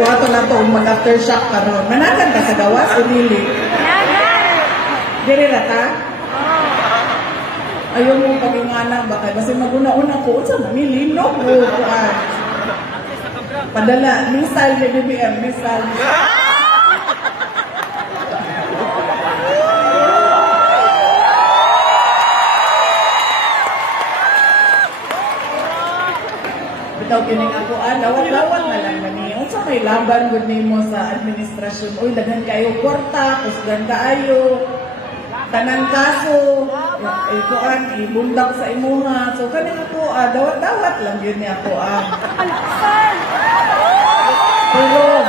buhato na to mag-aftershock karon. Managan ka sa gawas o dili? Dili rata? Ayaw mo pag-ingana ba kayo? Kasi maguna-una ko, sa mamilinog mo. Padala, missile ni BBM, missile. Bitaw kining ako, lawat-lawat na lang gani. Unsa may laban gud nimo sa administrasyon? Uy, daghan kayo kwarta, kusgan kaayo. Tanan kaso, kuan ibundak sa imuha. So kani ako, dawat-dawat lang yun ni ako. Pero,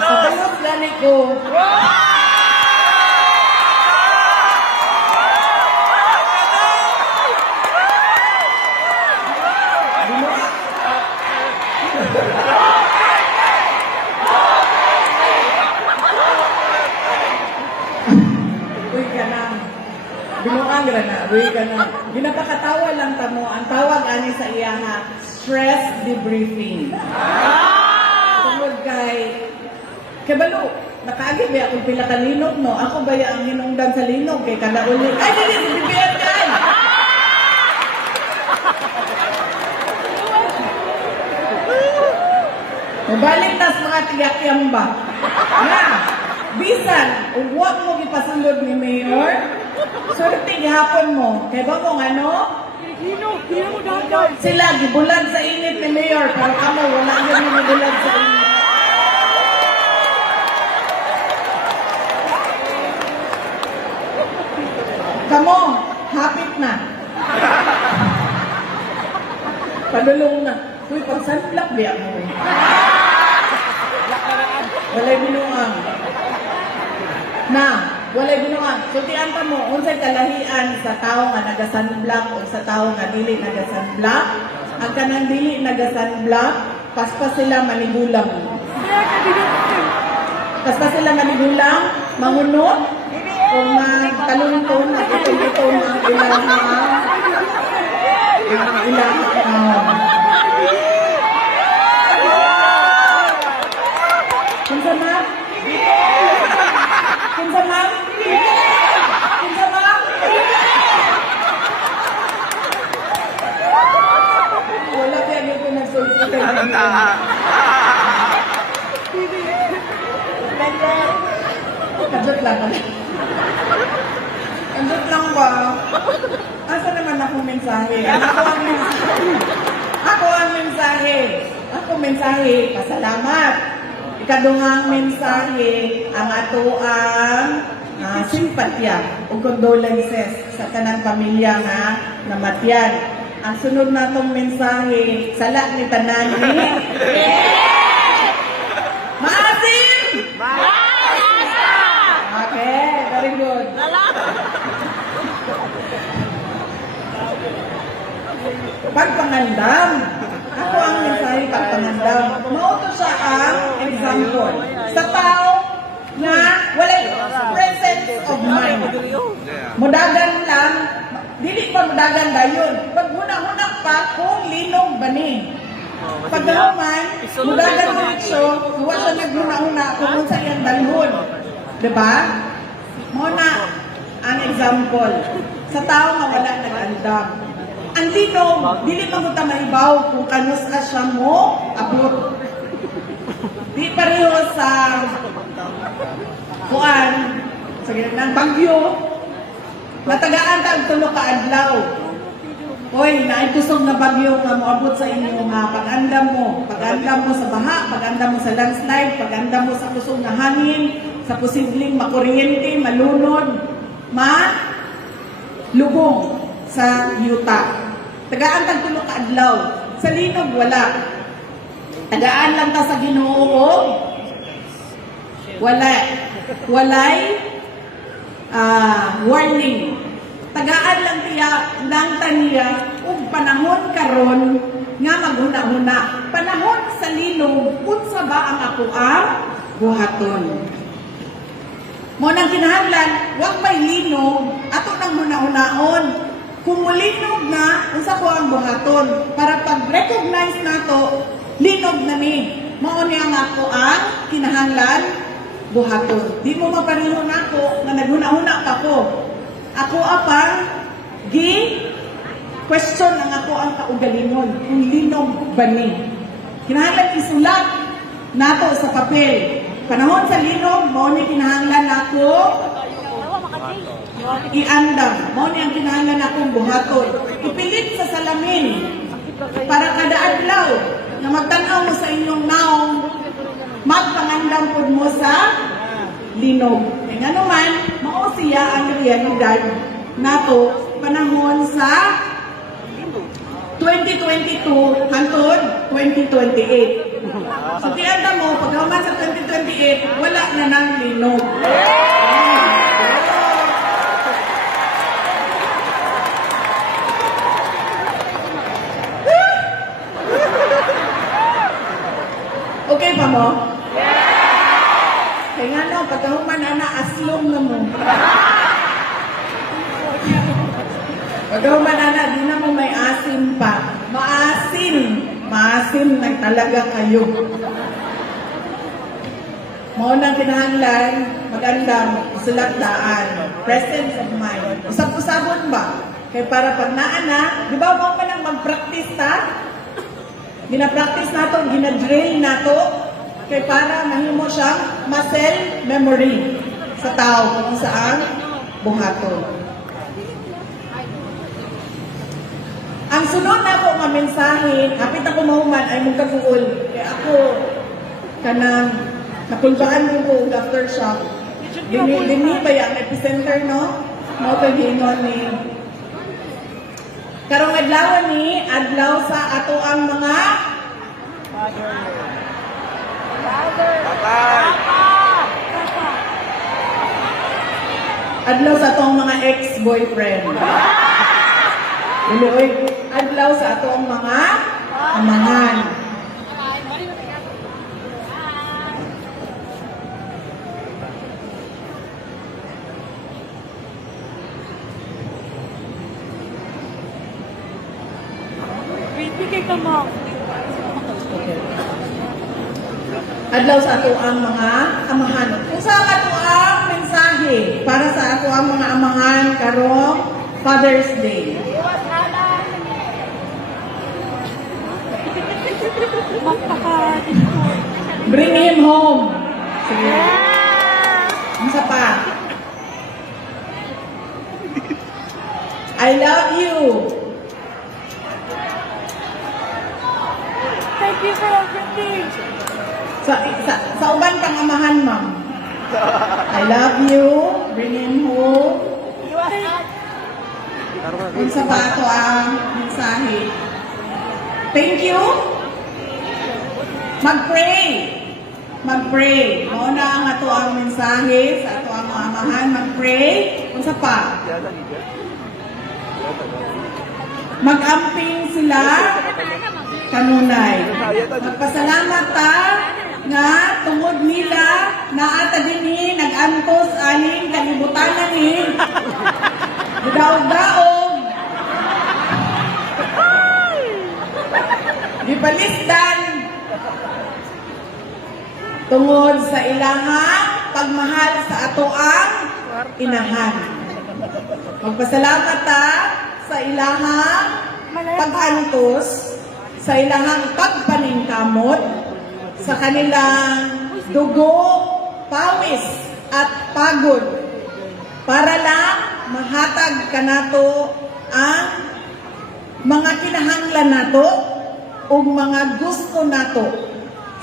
kapayos gani ko. Binuang na, ginapakatawa lang tamo, ang tawag ani sa iya nga, stress debriefing. Tungod kay balo, nakaagid ba akong pila ka linog, no? Ako ba ang hinungdan sa linog kay kada uli? Ay, dili, bibigyan kay! Mabalik tas mga tiyak-tiyang ba? Na, bisan, huwag mo ipasulod ni Mayor, surti gihapon mo. Kaya ba kung ano? Sila, gibulan sa init ni Mayor, pero kamo, wala yun yung gibulan sa init. Kamo, hapit na. Padulong na. Uy, pag sunblock biya mo. Walay binuang. Na, walay binuang. Sutian pa mo, unsay kalahian sa tao nga nagasunblock o sa tao nga dili nagasunblock. Ang kanang dili nagasunblock, paspas sila manigulang. Paspas sila manigulang, mahunod, o magtalunton, itong ang ilang Kunsa ma'am? Kunsa ma'am? Kunsa ma'am? Wala kaya nyo ko nagsulti kayo. Kadot lang ka. Kadot lang ba? Asa naman akong mensahe? Ako ang mensahe. Ako mensahe. Pasalamat. Ikaduhang mensahe, ang ato ang simpatya o condolences sa kanang pamilya nga namatyan. Ang sunod natong mensahe, sala ni tanan ni Maasim! Okay, very good. Pagpangandam. Ako ang mensahe pagpangandam. Mauto siya ang example. Sa tao na wala presence of mind. Mudagan lang, dili pa mudagan dayon. Pag hunak-hunak pa kung linog ba ni. Pagdahuman, mudagan mo ito, huwag siya naghuna-huna kung sa iyang dalhon. Diba? Muna ang example. Sa tao nga wala nag-andam. Ang linog, dili mabuta maibaw kung kanus ka siya mo, abot. Di pareho sa kuan, sa ginang bagyo, natagaan ta ang tulo ka adlaw. Hoy, naitusog na bagyo nga moabot sa inyo nga pag-andam mo sa baha, pag-andam mo sa landslide, pag-andam mo sa kusog na hangin, sa posibleng makuryente, malunod, lubong sa yuta. Tagaan tag tulo ka adlaw. Sa linog wala. Tagaan lang ta sa Ginoo. Walay warning. Tagaan lang taniya ug panahon karon nga maghuna-huna. Panahon sa linog unsa ba ang ako ang buhaton. Mo nang kinahanglan, wag may linog ato nang huna-hunaon. Kung mulinog na, unsa ko ang buhaton para pag-recognize nato, linog na ni. Mao niya nga ako ang kinahanglan buhaton. Di mo mapareho na ako nga naghuna-huna pa ko. Ako apang question ang ako ang kaugalingon kung linog ba ni. Kinahanglan isulat nato sa papel. Panahon sa linog, mao ni kinahanglan ako iandam. Mao ni ang kinahanglan akong buhaton. Ipilit sa salamin para kada adlaw na magtanaw mo sa inyong naong magpangandam pod mo sa linog. E nga naman, mao siya ang realidad nato panahon sa 2022 hangtod 2028. So tiyanda mo, pagkaman sa 2028, wala na ng linog. Okay pa mo? Kaya nga no, pagkahuman na aslong na mo. Pagkahuman na, di na mo may asim pa. Maasim. Maasim na talaga kayo. Mao nang kinahanglan, magandang sulatdaan. Presence of mind. Usap-usabon ba? Kaya para pag naana, di ba mo pa nang mag-practice ta? Gina-practice nato, gina-drill nato, kay para mahimo siyang muscle memory sa tao kung saan buhaton. Ang sunod na ako nga mensahe, kapit ako mahuman ay mong kaguol. Kaya ako, kanang napuntaan ko aftershock. Dini ba yung epicenter, no? Mao kagingon ni karong adlaw ni adlaw sa ato ang mga adlaw sa ato ang mga ex-boyfriend. Uloy, adlaw sa ato ang mga amahan. Bigay ka mo. Adlaw sa ato ang mga amahan. Kung sa ato ang mensahe para sa ato ang mga amahan karong Father's Day. Bring him home. Sige. Isa pa. I love you. Thank you for everything. Sa uban pang amahan, ma'am. I love you. Bring him home. Kung sa bato ang mensahe. Thank you. Mag-pray. Mag-pray. Mauna ang ato ang mensahe sa ato ang mga amahan. Mag-pray. Kung sa pa. Mag-amping sila kanunay. Magpasalamat ta nga tungod nila na ata dinhi nag-antos aning kalibutanan ni daog-daog. Gipalisdan tungod sa ilahang pagmahal sa ato ang inahan. Magpasalamat ta sa ilahang pag-antos, sa ilahang pagpaningkamot, sa kanilang dugo, pawis, at pagod, para lang mahatag kanato ang mga kinahanglan nato o mga gusto nato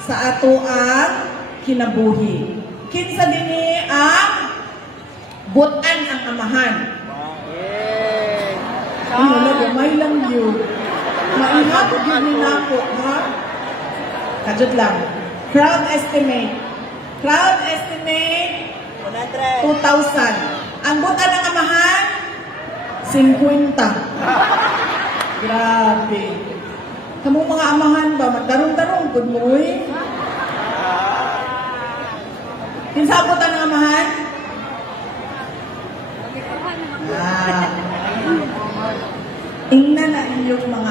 sa ato ang kinabuhi. Kinsa dinhi ang butan ang amahan. Ano na, gamay lang yun. Maingat yun ni nako, ha? Kadjot lang. Crowd estimate. Crowd estimate 2,000. Ang butan ng amahan 50. Grabe. Kamu mga amahan ba? Magdarong-darong. Good mo eh. Kinsa ang butan ng amahan? Ingnan na inyong mga